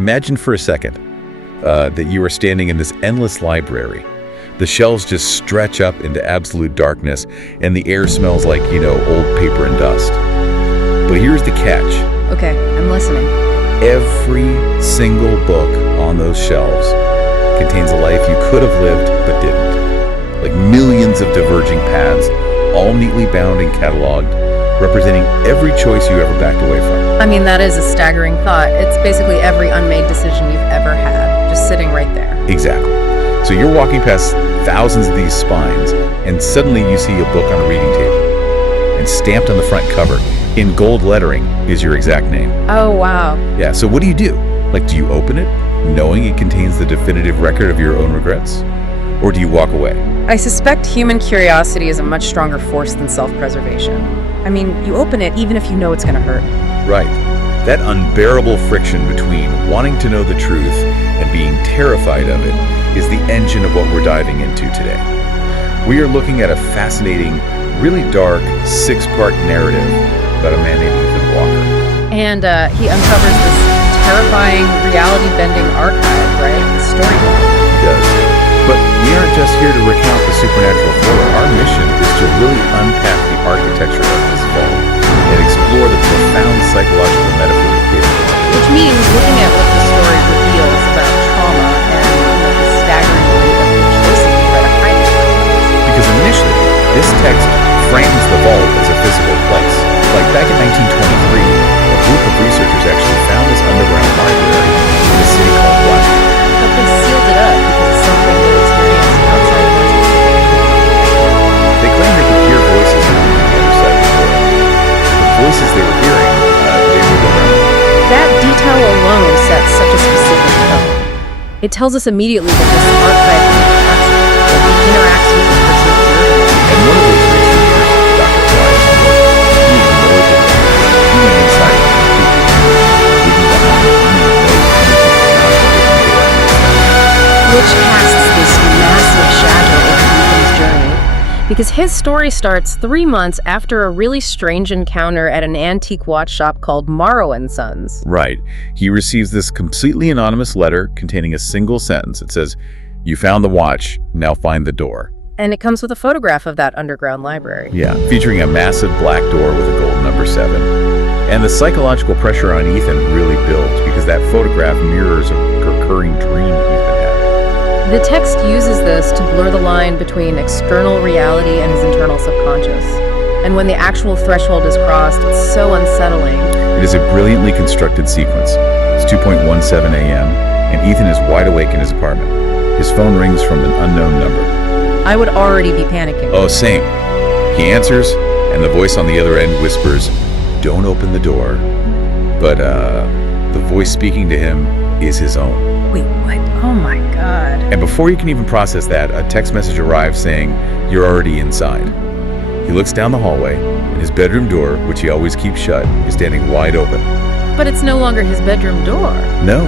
Imagine for a second that you are standing in this endless library. The shelves just stretch up into absolute darkness, and the air smells like, old paper and dust. But here's the catch. Okay, I'm listening. Every single book on those shelves contains a life you could have lived but didn't. Like millions of diverging paths, all neatly bound and cataloged, representing every choice you ever backed away from. I mean, that is a staggering thought. It's basically every unmade decision you've ever had, just sitting right there. Exactly. So you're walking past thousands of these spines, and suddenly you see a book on a reading table. And stamped on the front cover, in gold lettering, is your exact name. Oh, wow. Yeah, so what do? Do you open it, knowing it contains the definitive record of your own regrets? Or do you walk away? I suspect human curiosity is a much stronger force than self-preservation. I mean, you open it even if you know it's going to hurt. Right. That unbearable friction between wanting to know the truth and being terrified of it is the engine of what we're diving into today. We are looking at a fascinating, really dark, 6-part narrative about a man named Ethan Walker. And he uncovers this terrifying, reality-bending archive, right? The storyline. He does. But we aren't just here to recount the supernatural thriller. Our mission is to really unpack the architecture of this film and explore the profound psychological metaphor it capable. Which means looking at what the story reveals about trauma and the staggering weight of the choices we try to hide it. Because initially, this text frames the vault as a physical place. Like back in 1923, a group of researchers actually found this underground library in a city called Black. But they sealed it up because it's something they experienced outside of their specific. They claimed they could hear voices on the other side of the door. The voices they were hearing, they were their own. That detail alone sets such a specific tone. It tells us immediately that this archive is passive, that it interacts with the person observing it. And one of those researchers, Dr. Wyatt, he ignored the door. He went inside the computer, leaving behind any note Which casts this massive shadow over Ethan's journey. Because his story starts 3 months after a really strange encounter at an antique watch shop called Morrow & Sons. Right. He receives this completely anonymous letter containing a single sentence. It says, "You found the watch, now find the door." And it comes with a photograph of that underground library. Yeah, featuring a massive black door with a gold number 7. And the psychological pressure on Ethan really builds because that photograph mirrors a recurring dream he's been having. The text uses this to blur the line between external reality and his internal subconscious. And when the actual threshold is crossed, it's so unsettling. It is a brilliantly constructed sequence. It's 2:17 a.m., and Ethan is wide awake in his apartment. His phone rings from an unknown number. I would already be panicking. Oh, same. He answers, and the voice on the other end whispers, "Don't open the door." But the voice speaking to him is his own. Wait, what? Oh my God. And before you can even process that, a text message arrives saying, "You're already inside." He looks down the hallway, and his bedroom door, which he always keeps shut, is standing wide open. But it's no longer his bedroom door. No,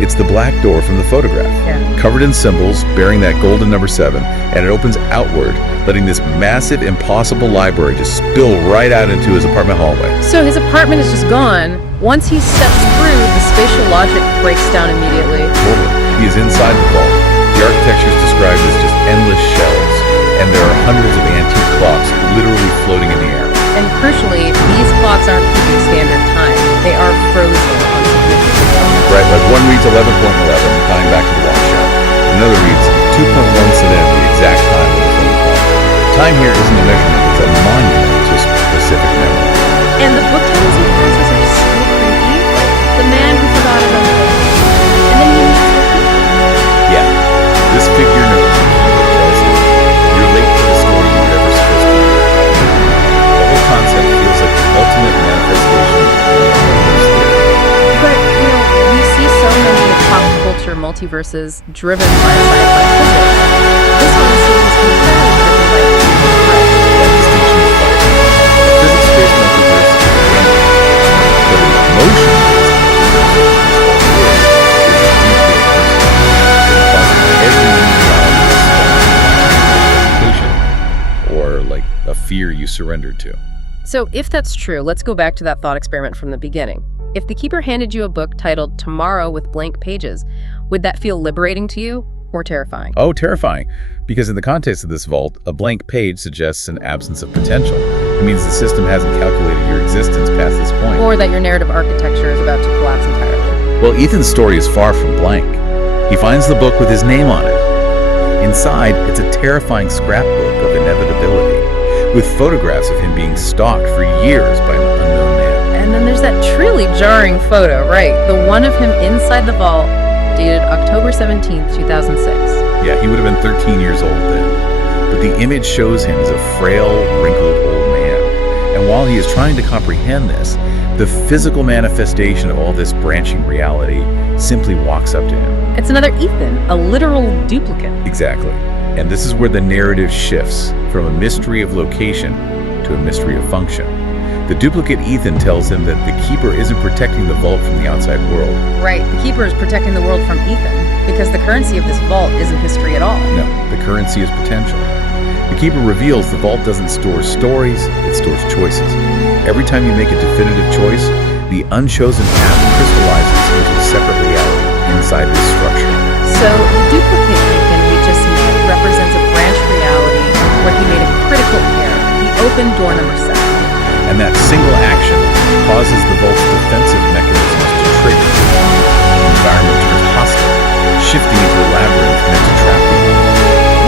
it's the black door from the photograph. Yeah. Covered in symbols, bearing that golden number 7, and it opens outward, letting this massive, impossible library just spill right out into his apartment hallway. So his apartment is just gone. Once he steps through, the spatial logic breaks down immediately. Totally. He is inside the vault. The architecture is described as just endless shelves, and there are hundreds of antique clocks literally floating in the air. And crucially, these clocks aren't keeping standard time. They are frozen on significant time. Right, like one reads 11.11, tying back to the watch shop. Another reads 2.17, the exact time of the phone call. Time here isn't a measurement, it's a monument to specific memory. And the book titles he passes are so creepy. The Man Who Forgot His Own Book. And then he meets the people. Yeah, this figure knows you, tells you, you're late to the story you were never supposed to read. The whole concept feels like the ultimate manifestation of the universe theory. But, we see so many pop culture multiverses driven by sci-fi physics. This one seems entirely driven by human threat. That distinction is vital. A physics-based multiverse is random, but an emotion-based multiverse is deeply personal. It causes every new reality or like a fear you surrendered to. So if that's true, let's go back to that thought experiment from the beginning. If the Keeper handed you a book titled Tomorrow with Blank Pages, would that feel liberating to you or terrifying? Oh, terrifying. Because in the context of this vault, a blank page suggests an absence of potential. It means the system hasn't calculated your existence past this point. Or that your narrative architecture is about to collapse entirely. Well, Ethan's story is far from blank. He finds the book with his name on it. Inside, it's a terrifying scrapbook of inevitability, with photographs of him being stalked for years by an unknown man. And then there's that truly jarring photo, right? The one of him inside the vault, dated October 17th, 2006. Yeah, he would have been 13 years old then. But the image shows him as a frail, wrinkled old man. And while he is trying to comprehend this, the physical manifestation of all this branching reality simply walks up to him. It's another Ethan, a literal duplicate. Exactly. And this is where the narrative shifts from a mystery of location to a mystery of function. The duplicate Ethan tells him that the Keeper isn't protecting the vault from the outside world. Right, the Keeper is protecting the world from Ethan, because the currency of this vault isn't history at all. No, the currency is potential. The Keeper reveals the vault doesn't store stories, it stores choices. Every time you make a definitive choice, the unchosen path crystallizes into a separate reality inside this structure. So the duplicate Ethan we just met represents a branch reality where he made a critical error. He opened door number 7. And that single action causes the vault's defensive mechanisms to trigger. The environment turns hostile, shifting into a labyrinth meant to trap people.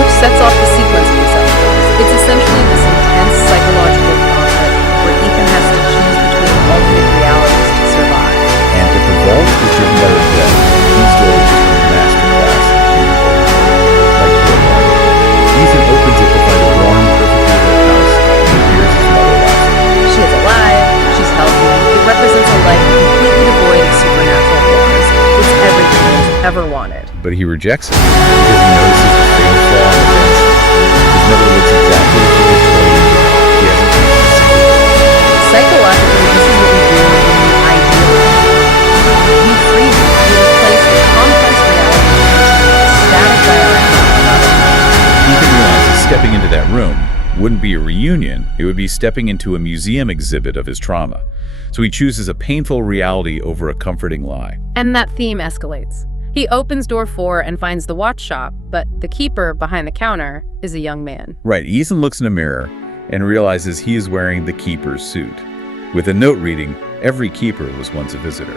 Which sets off the sequence of this episode. It's essentially this intense psychological conflict where Ethan has to choose between alternate realities to survive. And if the vault is driven by regret, these doors just a masterclass in human horror. Like Gilmore, Ethan opens it to find a warm, perfectly lit house and hears his mother laughing. She is alive, she's healthy, it represents a life completely devoid of supernatural horrors. It's everything he's ever wanted. But he rejects it because he notices the fatal flaw in the fence. His mother looks exactly as she had told him. He hasn't changed a single bit. Psychologically, this is what we do when we idealize. We freeze it. We replace the complex reality with static diorama. Ethan realizes stepping into that room wouldn't be a reunion, it would be stepping into a museum exhibit of his trauma. So he chooses a painful reality over a comforting lie. And that theme escalates. He opens door 4 and finds the watch shop, but the Keeper behind the counter is a young man. Right, Ethan looks in a mirror and realizes he is wearing the Keeper's suit, with a note reading, "Every Keeper was once a visitor."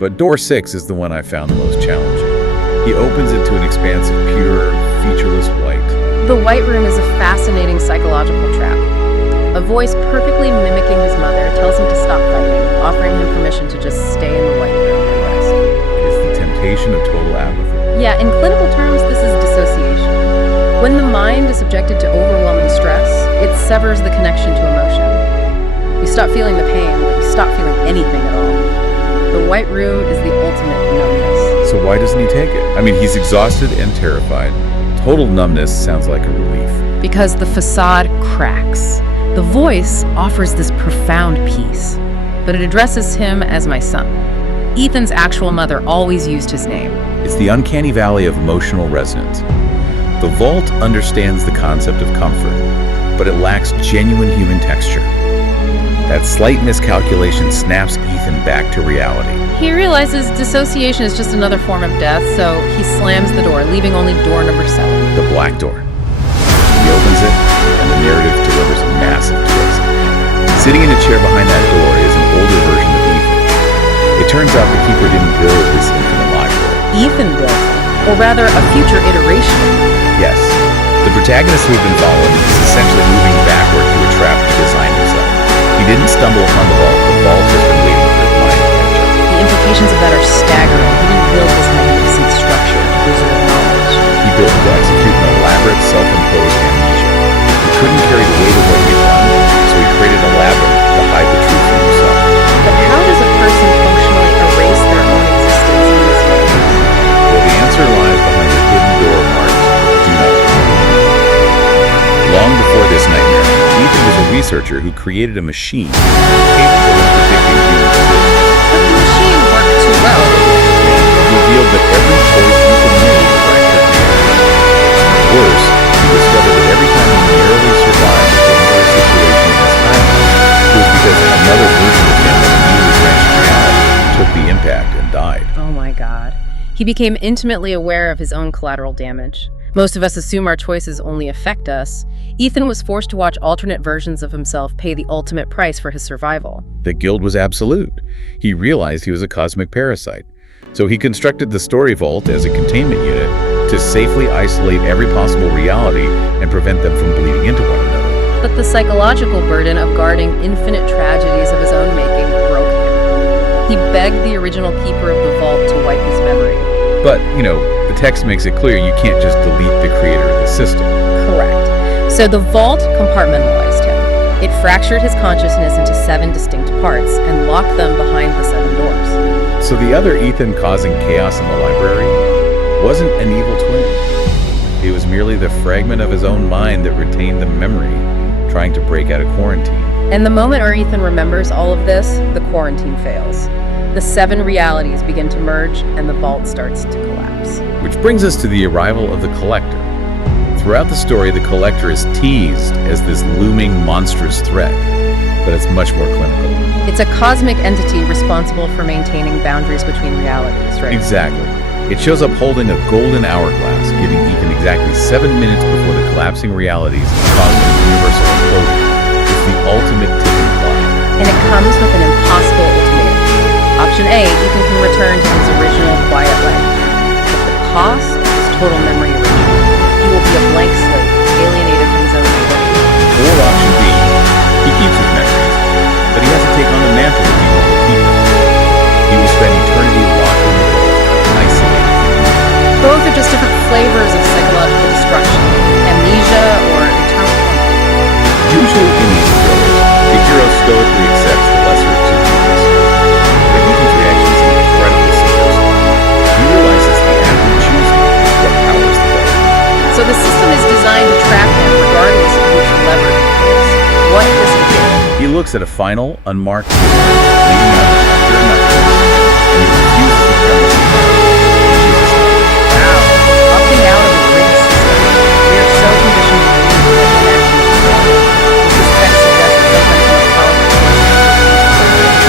But door 6 is the one I found the most challenging. He opens it to an expanse of pure, featureless white. The White Room is a fascinating psychological trap. A voice perfectly mimicking his mother tells him to stop fighting, offering him permission to just stay in the White Room and rest. It's the temptation of total apathy. Yeah, in clinical terms, this is dissociation. When the mind is subjected to overwhelming stress, it severs the connection to emotion. You stop feeling the pain, but you stop feeling anything at all. The White Room is the ultimate numbness. So why doesn't he take it? I mean, he's exhausted and terrified. Total numbness sounds like a relief. Because the facade cracks. The voice offers this profound peace, but it addresses him as my son. Ethan's actual mother always used his name. It's the uncanny valley of emotional resonance. The vault understands the concept of comfort, but it lacks genuine human texture. That slight miscalculation snaps Ethan back to reality. He realizes dissociation is just another form of death, so he slams the door, leaving only door number 7. The black door. He opens it, and the narrative delivers a massive twist. Sitting in a chair behind that door is an older version of Ethan. It turns out the Keeper didn't build this infinite library. Ethan built it, or rather a future iteration. Yes, the protagonist we've been following is essentially moving backward to a trap he designed himself. He didn't stumble upon the vault has been waiting for his mind to catch up. The implications of that are staggering. He didn't build this magnificent structure to preserve knowledge. He built it to execute an elaborate, self-imposed amnesia. He couldn't carry the weight of what he had done, so he created a labyrinth to hide the truth from himself. But how does a person functionally erase their own existence in this way? Well, the answer lies behind the hidden door marked, "Do not return." Long before this nightmare, Ethan was a researcher who created a machine capable of predicting human decisions. But the machine worked too well. It revealed that every choice Ethan made fractured reality. Worse, he discovered that every time he narrowly survived a dangerous situation in his timeline, it was because another version of him had a newly branched reality. He became intimately aware of his own collateral damage. Most of us assume our choices only affect us. Ethan was forced to watch alternate versions of himself pay the ultimate price for his survival. The guild was absolute. He realized he was a cosmic parasite. So he constructed the story vault as a containment unit to safely isolate every possible reality and prevent them from bleeding into one another. But the psychological burden of guarding infinite tragedies of his own making broke him. He begged the original keeper of the vault to wipe his memory. But, the text makes it clear you can't just delete the creator of the system. Correct. So the vault compartmentalized him. It fractured his consciousness into 7 distinct parts and locked them behind the 7 doors. So the other Ethan causing chaos in the library wasn't an evil twin. It was merely the fragment of his own mind that retained the memory, trying to break out of quarantine. And the moment where Ethan remembers all of this, the quarantine fails. The 7 realities begin to merge, and the vault starts to collapse. Which brings us to the arrival of the Collector. Throughout the story, the Collector is teased as this looming monstrous threat, but it's much more clinical. It's a cosmic entity responsible for maintaining boundaries between realities, right? Exactly. It shows up holding a golden hourglass, giving Ethan exactly 7 minutes before the collapsing realities cause an universal implosion. It's the ultimate tipping point. And it comes with an impossible ultimatum. Option A, Ethan can return to his original quiet life. But the cost is total memory erasure. He will be a blank slate, alienated from his own identity. Or option B, he keeps his memories, but he has to take on the mantle of being a keeper. He will spend eternity locked in the vault, isolated. Both are just different flavors of psychological destruction, amnesia or eternal torment. Usually in these thrillers, the hero stoically accepts the lesser of two evils. But Ethan's reaction is incredibly subversive. He realizes the act of choosing is what powers the vault. So the system is designed to trap him regardless of which lever he pulls. What does he do? He looks at a final, unmarked door, leading out of pure nothingness, and he refuses to tremble. Wow, opting out of a rigged system. We are so conditioned to believe that inaction is wrong. This text suggests that sometimes the most powerful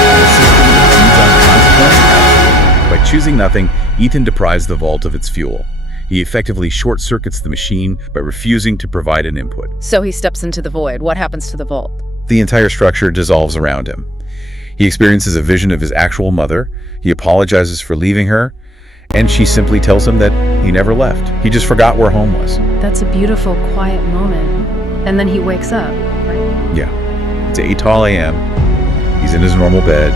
The system that feeds on consequence? Absolutely. By choosing nothing, Ethan deprives the vault of its fuel. He effectively short-circuits the machine by refusing to provide an input. So he steps into the void. What happens to the vault? The entire structure dissolves around him. He experiences a vision of his actual mother. He apologizes for leaving her, and she simply tells him that he never left. He just forgot where home was. That's a beautiful, quiet moment. And then he wakes up, right? Yeah. It's 8:00 a.m. He's in his normal bed.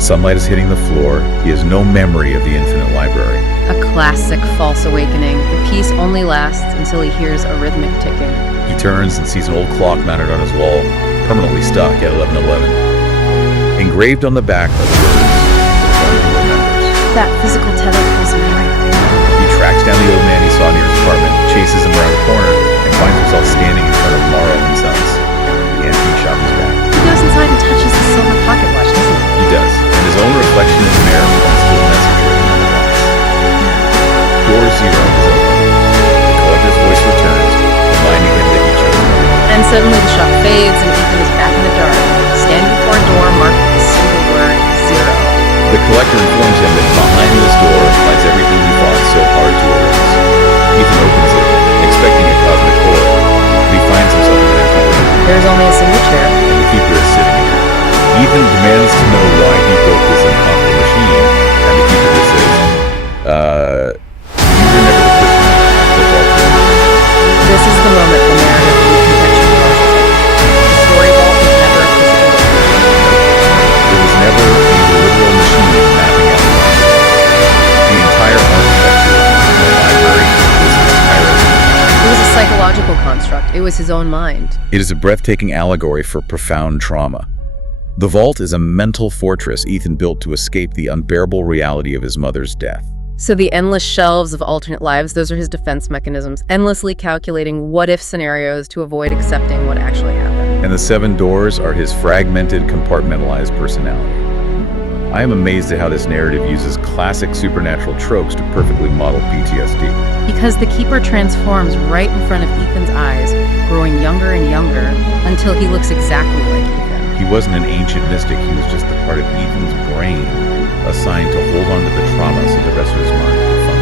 Sunlight is hitting the floor. He has no memory of the infinite library. A classic false awakening. The peace only lasts until he hears a rhythmic ticking. He turns and sees an old clock mounted on his wall, permanently stuck at 11:11. Engraved on the back are the words, "The one who remembers." That physical tether pulls him right. He tracks down the old man he saw near his apartment, chases him around the corner, and finds himself standing in front of Morrow and Sons. The antique shop is back. He goes inside and touches the silver pocket watch, doesn't he? He does, and his own reflection in the mirror points to a message written on the glass. Door 0 is open. The collector's voice returns, reminding him that he chose nothing. And suddenly the shop fades and Ethan is back in the dark, standing before a door marked with a single word, 0. The collector informs him that behind this door lies everything he fought so hard to erase. Ethan opens it, expecting a cosmic horror, but he finds himself in an empty room, There's only a single chair. and the keeper is sitting in it. Ethan demands to know why he built this impossible machine, and the keeper just says, you were never the person that vault built." This is the moment the narrative recontextualizes it. The story vault was never a physical location. It was never a literal machine mapping out the library. The entire architecture of the library was entirely. It was a psychological construct. It was his own mind. It is a breathtaking allegory for profound trauma. The vault is a mental fortress Ethan built to escape the unbearable reality of his mother's death. So the endless shelves of alternate lives, those are his defense mechanisms, endlessly calculating what-if scenarios to avoid accepting what actually happened. And the 7 doors are his fragmented, compartmentalized personality. I am amazed at how this narrative uses classic supernatural tropes to perfectly model PTSD. Because the Keeper transforms right in front of Ethan's eyes, growing younger and younger, until he looks exactly like Ethan. He wasn't an ancient mystic, he was just the part of Ethan's brain assigned to hold on to the trauma so the rest of his mind could function.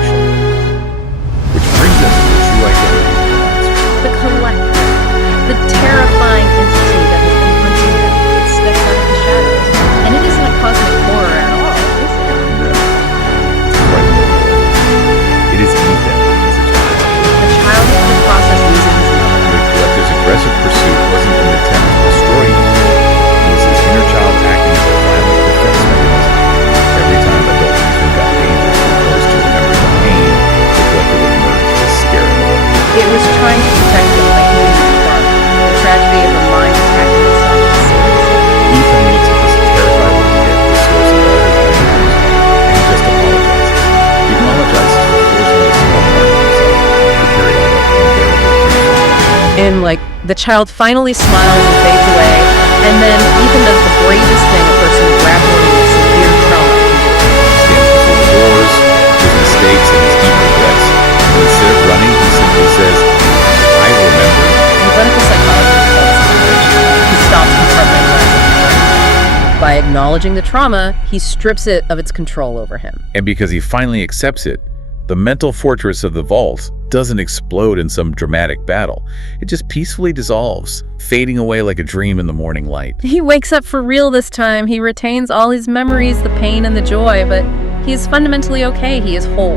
The child finally smiles and fades away, and then Ethan does the bravest thing a person grappling with severe trauma can do. Stands before the doors, his mistakes and his deep regrets. And instead of running, he simply says, I remember. And clinical psychologists call this liberation. He stops compartmentalizing. By acknowledging the trauma, he strips it of its control over him. And because he finally accepts it, the mental fortress of the vault doesn't explode in some dramatic battle. It just peacefully dissolves, fading away like a dream in the morning light. He wakes up for real this time. He retains all his memories, the pain and the joy, but he is fundamentally okay. He is whole.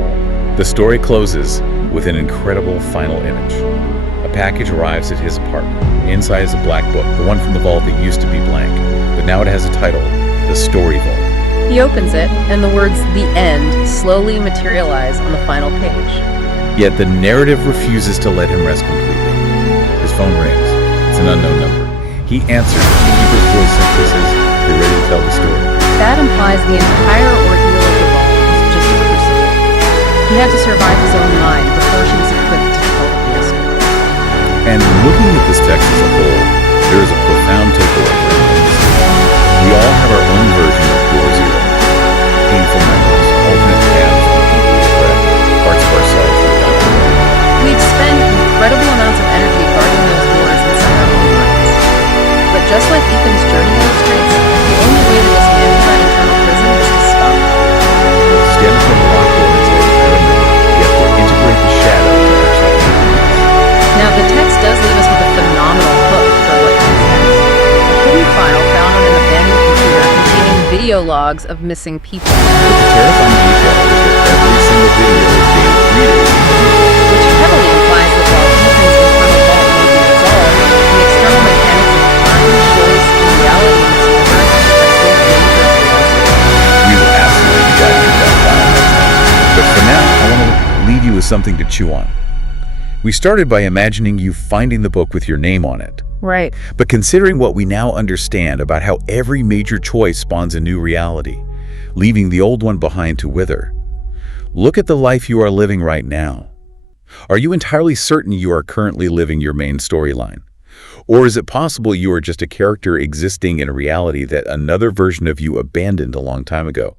The story closes with an incredible final image. A package arrives at his apartment. Inside is a black book, the one from the vault that used to be blank, but now it has a title, The Story Vault. He opens it, and the words "The End" slowly materialize on the final page. Yet the narrative refuses to let him rest completely. His phone rings. It's an unknown number. He answers. The keeper's voice simply says, "You're ready to tell the story." That implies the entire ordeal of the vault was just a crucible. He had to survive his own mind before he was equipped to tell the real story. And looking at this text as a whole, there is a profound takeaway for us. We all have our own version of Door Zero. Painful memories, alternate paths from people we regret, parts of ourselves we want to know. We expend incredible amounts of energy guarding those doors inside our own minds. But just like Ethan's journey illustrates, the only way to dismantle that internal prison is to stop. Stand from the locked door and say, I remember, you have to integrate the shadow to actually recognize. Now, the text does leave us with a phenomenal hook for what comes next. A hidden file found on an abandoned computer containing video logs of missing people. But the terrifying detail is that every single video is dated 3 days in the future. Which heavily implies that while Ethan's internal vault may be resolved, the external mechanics of time, choice, and reality in this universe are still dangerously uncertain. We will absolutely be diving into that file next time. But for now, I want to leave you with something to chew on. We started by imagining you finding the book with your name on it. Right. But considering what we now understand about how every major choice spawns a new reality, leaving the old one behind to wither, look at the life you are living right now. Are you entirely certain you are currently living your main storyline? Or is it possible you are just a character existing in a reality that another version of you abandoned a long time ago?